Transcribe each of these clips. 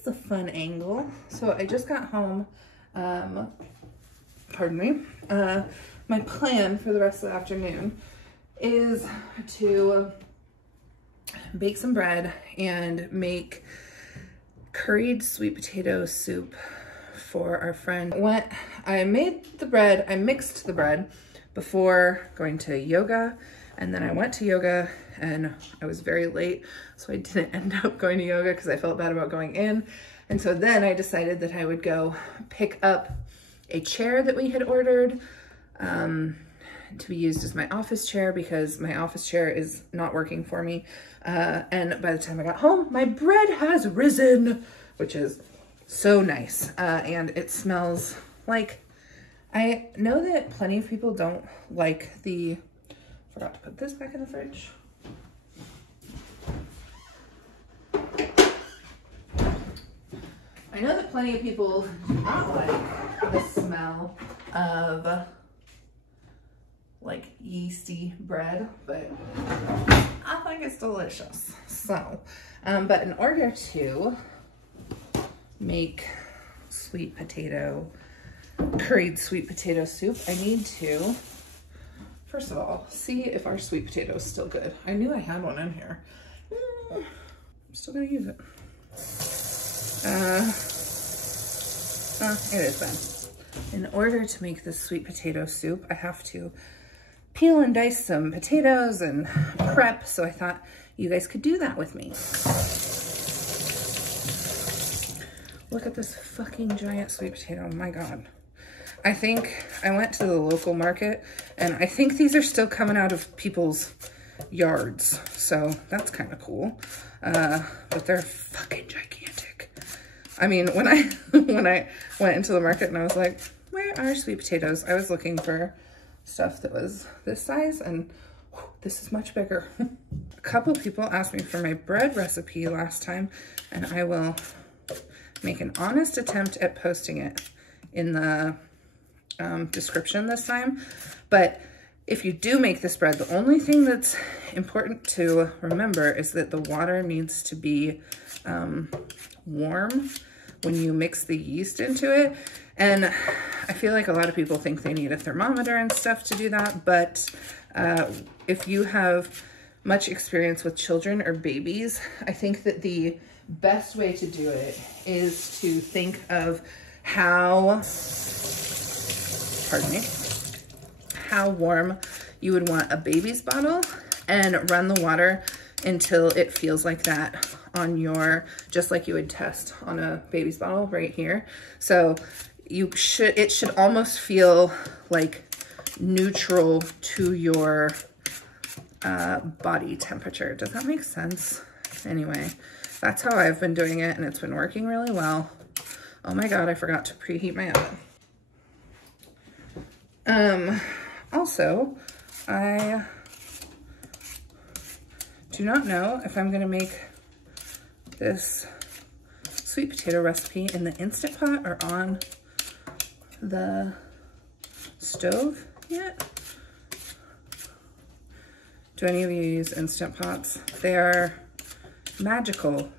is a fun angle. So I just got home, pardon me. My plan for the rest of the afternoon is to bake some bread and make curried sweet potato soup for our friend. I made the bread, I mixed the bread before going to yoga, and then I went to yoga and I was very late, so I didn't end up going to yoga because I felt bad about going in. And so then I decided that I would go pick up a chair that we had ordered to be used as my office chair because my office chair is not working for me. And by the time I got home, my bread has risen, which is so nice. And it smells like, I know that plenty of people don't like forgot to put this back in the fridge. I know that plenty of people do not like the smell of like yeasty bread, but I think it's delicious. So, but in order to make curried sweet potato soup, I need to, first of all, see if our sweet potato is still good. I knew I had one in here. I'm still gonna use it. It is then. In order to make this sweet potato soup, I have to peel and dice some potatoes and prep, so I thought you guys could do that with me. Look at this fucking giant sweet potato, oh my God. I think I went to the local market and I think these are still coming out of people's yards, so that's kind of cool. But they're fucking gigantic. I mean, when I went into the market and I was like, where are sweet potatoes? I was looking for stuff that was this size, and whew, this is much bigger. A couple people asked me for my bread recipe last time, and I will make an honest attempt at posting it in the description this time. But if you do make this bread, the only thing that's important to remember is that the water needs to be warm when you mix the yeast into it. And I feel like a lot of people think they need a thermometer and stuff to do that, but if you have much experience with children or babies, I think that the best way to do it is to think of how warm you would want a baby's bottle and run the water until it feels like that on your, just like you would test on a baby's bottle right here. So it should almost feel like neutral to your body temperature. Does that make sense? Anyway, that's how I've been doing it, and it's been working really well. Oh my God, I forgot to preheat my oven. Also, I do not know if I'm gonna make this sweet potato recipe in the Instant Pot or on the stove yet. Do any of you use Instant Pots? They are magical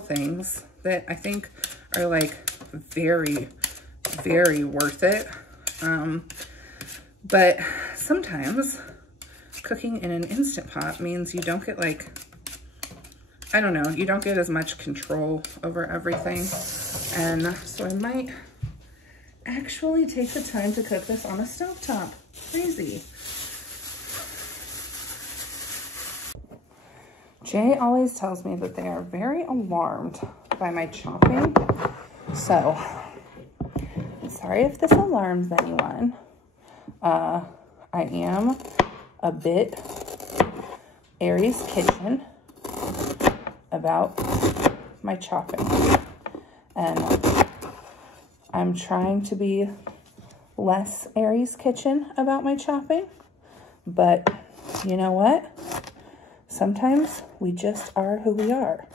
things that I think are like very, very worth it. But sometimes cooking in an Instant Pot means you don't get like, I don't know, you don't get as much control over everything. And so I might actually take the time to cook this on a stovetop. Crazy. Jay always tells me that they are very alarmed by my chopping. So, sorry if this alarms anyone. I am a bit Aries Kitchen about my chopping. And I'm trying to be less Aries Kitchen about my chopping. But you know what? Sometimes we just are who we are.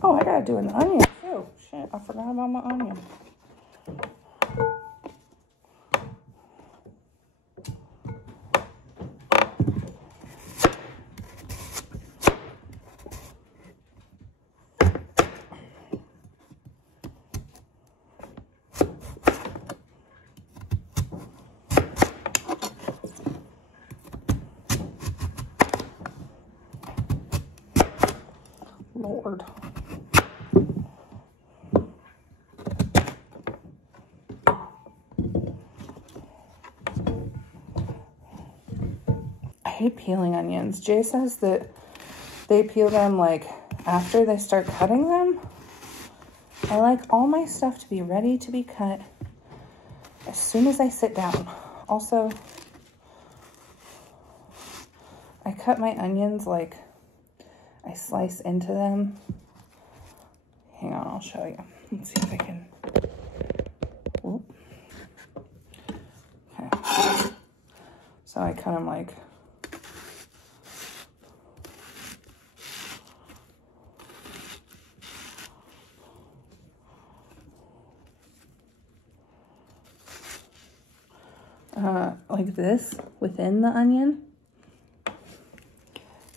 Oh, I gotta do an onion too. Shit, I forgot about my onion. Lord. I hate peeling onions. Jay says that they peel them like after they start cutting them. I like all my stuff to be ready to be cut as soon as I sit down. Also, I cut my onions like I slice into them. Hang on, I'll show you. Let's see if I can. Whoop. Okay. So I cut them like this within the onion,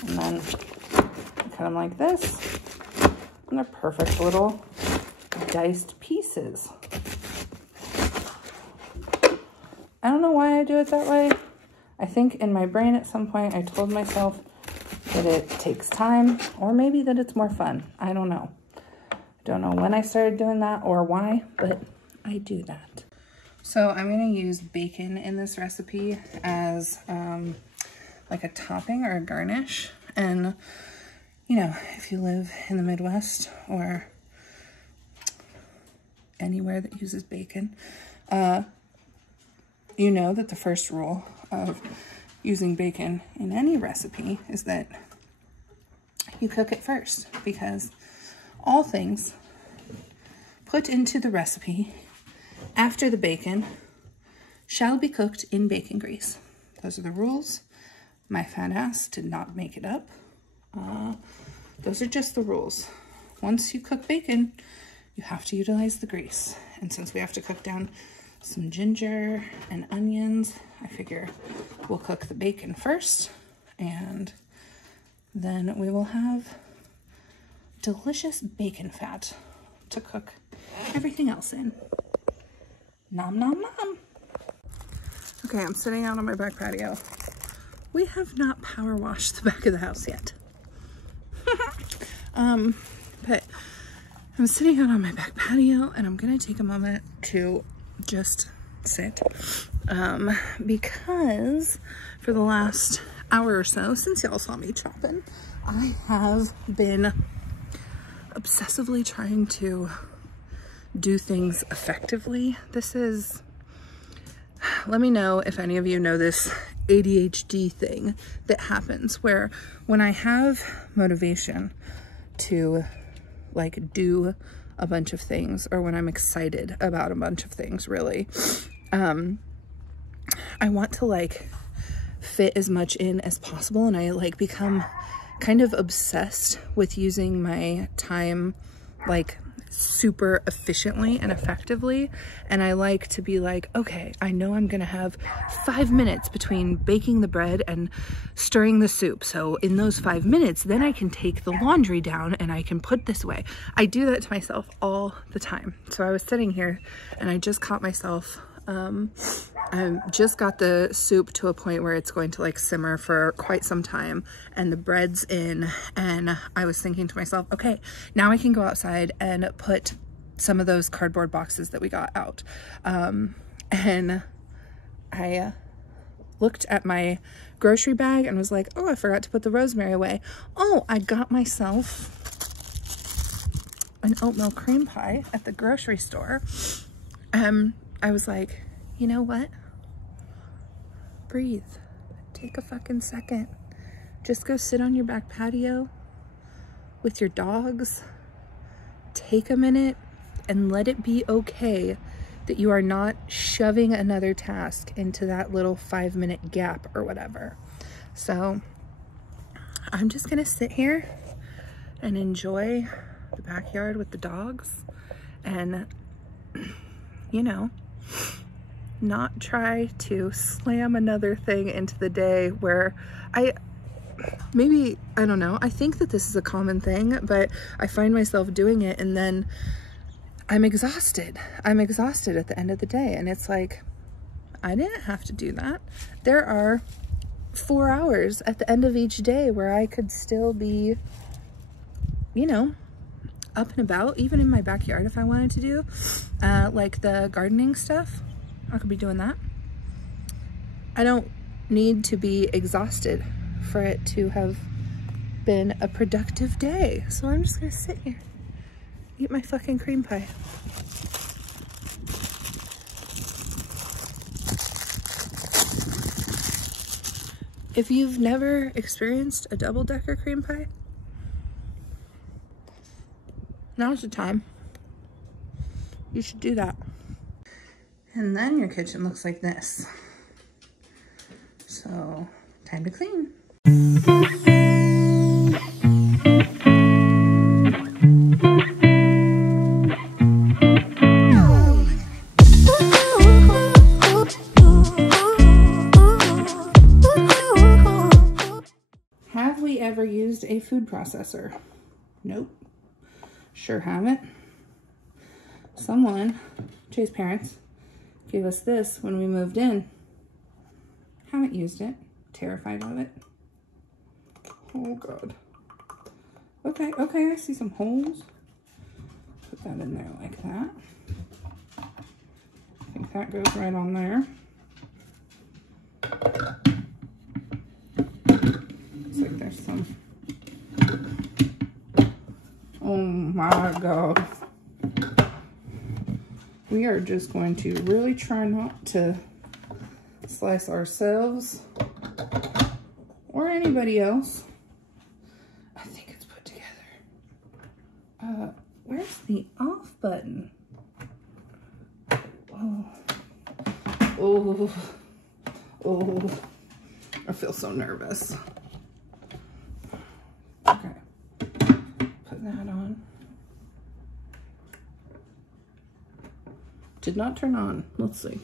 and then cut them like this, and they're perfect little diced pieces. I don't know why I do it that way. I think in my brain at some point I told myself that it takes time, or maybe that it's more fun. I don't know. I don't know when I started doing that or why, but I do that. So I'm going to use bacon in this recipe as like a topping or a garnish. And, you know, if you live in the Midwest or anywhere that uses bacon, you know that the first rule of using bacon in any recipe is that you cook it first, because all things put into the recipe after the bacon shall be cooked in bacon grease. Those are the rules. My fat ass did not make it up. Those are just the rules. Once you cook bacon, you have to utilize the grease. And since we have to cook down some ginger and onions, I figure we'll cook the bacon first, and then we will have delicious bacon fat to cook everything else in. Nom nom nom. Okay, I'm sitting out on my back patio. We have not power washed the back of the house yet. But I'm sitting out on my back patio, and I'm gonna take a moment to just sit. Because for the last hour or so, since y'all saw me chopping, I have been obsessively trying to do things effectively. This is, let me know if any of you know this ADHD thing that happens where when I have motivation to like do a bunch of things, or when I'm excited about a bunch of things, really, I want to like fit as much in as possible, and I like become kind of obsessed with using my time like super efficiently and effectively. And I like to be like, okay, I know I'm gonna have 5 minutes between baking the bread and stirring the soup, so in those 5 minutes then I can take the laundry down and I can put this away. I do that to myself all the time. So I was sitting here and I just caught myself, I just got the soup to a point where it's going to like simmer for quite some time, and the bread's in, and I was thinking to myself, okay, now I can go outside and put some of those cardboard boxes that we got out. And I looked at my grocery bag and was like, oh, I forgot to put the rosemary away. Oh, I got myself an oatmeal cream pie at the grocery store. I was like, you know what? Breathe. Take a fucking second. Just go sit on your back patio with your dogs. Take a minute and let it be okay that you are not shoving another task into that little 5-minute gap or whatever. So I'm just gonna sit here and enjoy the backyard with the dogs, and you know, not try to slam another thing into the day where maybe, I don't know, I think that this is a common thing, but I find myself doing it and then I'm exhausted. I'm exhausted at the end of the day. And it's like, I didn't have to do that. There are 4 hours at the end of each day where I could still be, you know, up and about, even in my backyard if I wanted to do, like the gardening stuff. I could be doing that. I don't need to be exhausted for it to have been a productive day. So I'm just gonna sit here, eat my fucking cream pie. If you've never experienced a double-decker cream pie, now's the time. You should do that. And then your kitchen looks like this. So, time to clean. Have we ever used a food processor? Nope. Sure haven't. Someone, Jay's parents, gave us this when we moved in. Haven't used it. Terrified of it. Oh God. Okay, I see some holes. Put that in there like that. I think that goes right on there. Looks like there's some. Oh my God. We are just going to really try not to slice ourselves or anybody else. I think it's put together. Where's the off button? Oh, I feel so nervous. Okay, put that on. Did not turn on. Let's see.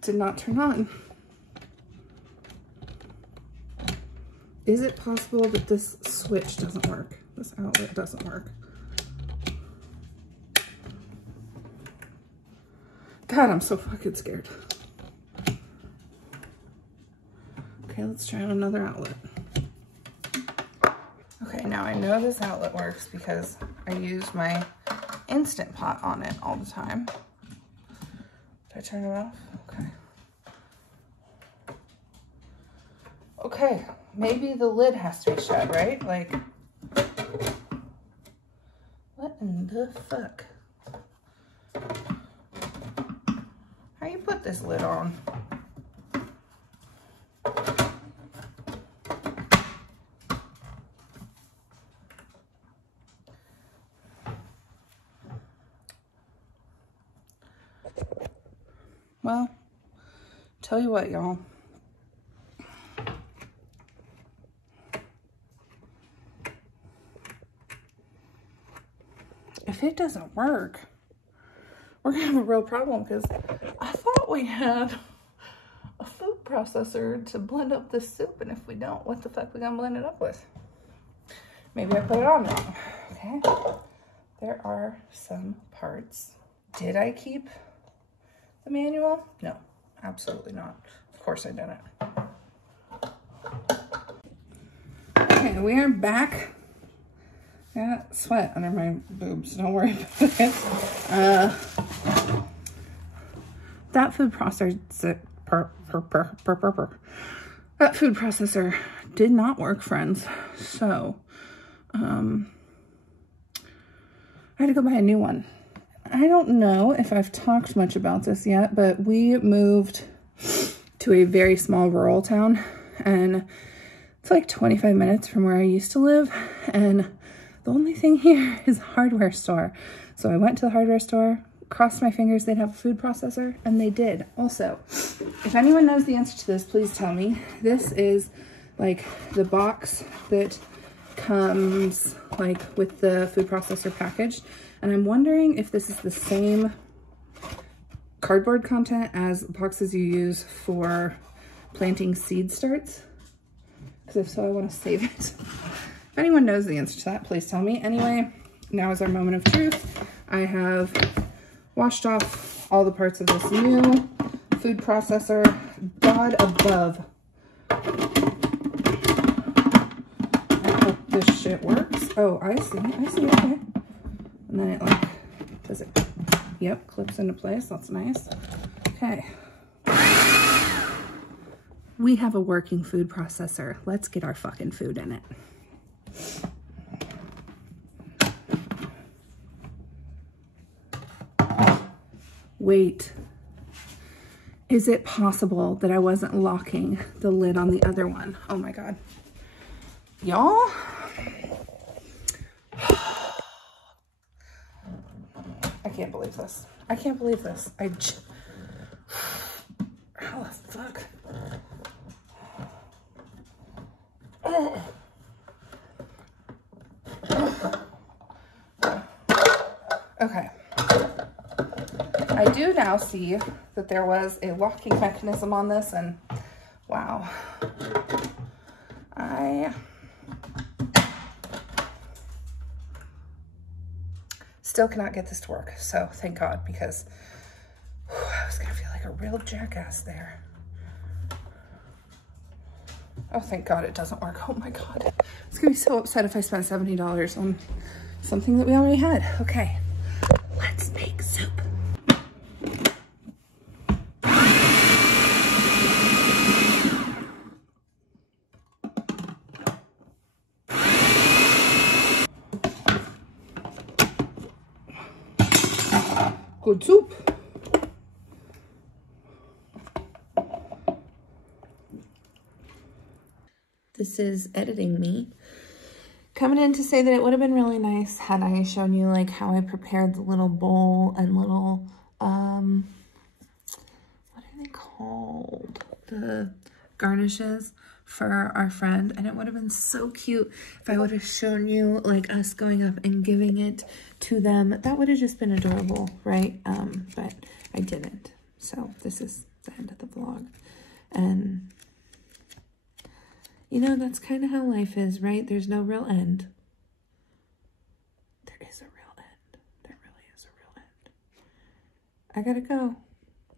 Did not turn on. Is it possible that this switch doesn't work? This outlet doesn't work. God, I'm so fucking scared. Okay, let's try another outlet. Okay, now I know this outlet works because I use my Instant Pot on it all the time. Did I turn it off? Okay. Okay, maybe the lid has to be shut, right? Like, what in the fuck? How you put this lid on? Well, tell you what, y'all. If it doesn't work, we're gonna have a real problem because I thought we had a food processor to blend up this soup, and if we don't, what the fuck we gonna blend it up with? Maybe I put it on wrong. Okay, there are some parts. Did I keep the manual? No, absolutely not. Of course I didn't. Okay, we are back. I got sweat under my boobs, don't worry about it. That food processor did not work, friends. So, I had to go buy a new one. I don't know if I've talked much about this yet, but we moved to a very small rural town, and it's like 25 minutes from where I used to live, and the only thing here is a hardware store. So I went to the hardware store, crossed my fingers they'd have a food processor, and they did. Also, if anyone knows the answer to this, please tell me. This is like the box that comes like with the food processor package. And I'm wondering if this is the same cardboard content as boxes you use for planting seed starts. Because if so, I want to save it. If anyone knows the answer to that, please tell me. Anyway, now is our moment of truth. I have washed off all the parts of this new food processor. God above. I hope this shit works. Oh, I see, okay. And then it like, does it, yep, clips into place, that's nice. Okay. We have a working food processor. Let's get our fucking food in it. Wait, is it possible that I wasn't locking the lid on the other one? Oh my God. Y'all? I can't believe this. I can't believe this. How the fuck? Okay. I do now see that there was a locking mechanism on this, and wow. I still cannot get this to work, so thank God, because I was gonna feel like a real jackass there. Oh, thank God it doesn't work. Oh my God. I was gonna be so upset if I spent $70 on something that we already had. Okay, let's make soup. Good soup. This is editing me. Coming in to say that it would have been really nice had I shown you like how I prepared the little bowl and little, what are they called? The garnishes for our friend. And it would have been so cute if I would have shown you like us going up and giving it to them. That would have just been adorable, right? But I didn't. So this is the end of the vlog. And you know, that's kind of how life is, right? There's no real end. There is a real end. There really is a real end. I gotta go.